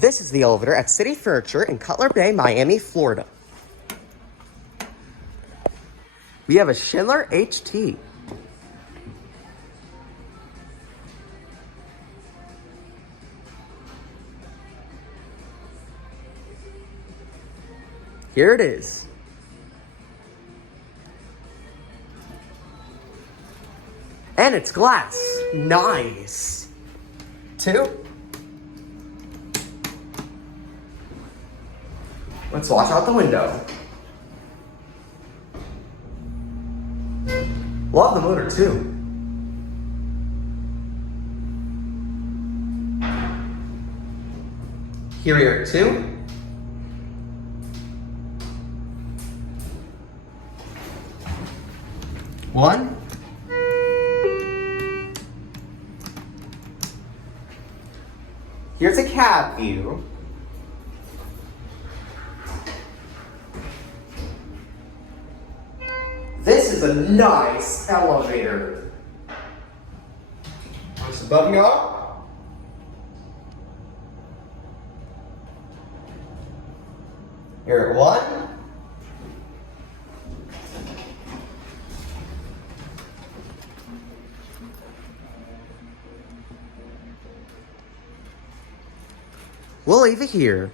This is the elevator at City Furniture in Cutler Bay, Miami, Florida. We have a Schindler HT. Here it is. And it's glass. Nice. 2. Let's watch out the window. Love the motor too. Here we are 2. One. Here's a cab view. This is a nice elevator. What's above y'all? Here at 1. We'll leave it here.